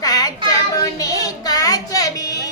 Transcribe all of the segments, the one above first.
કાચબને કાચબી જળમાં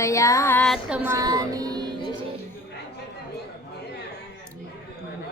गया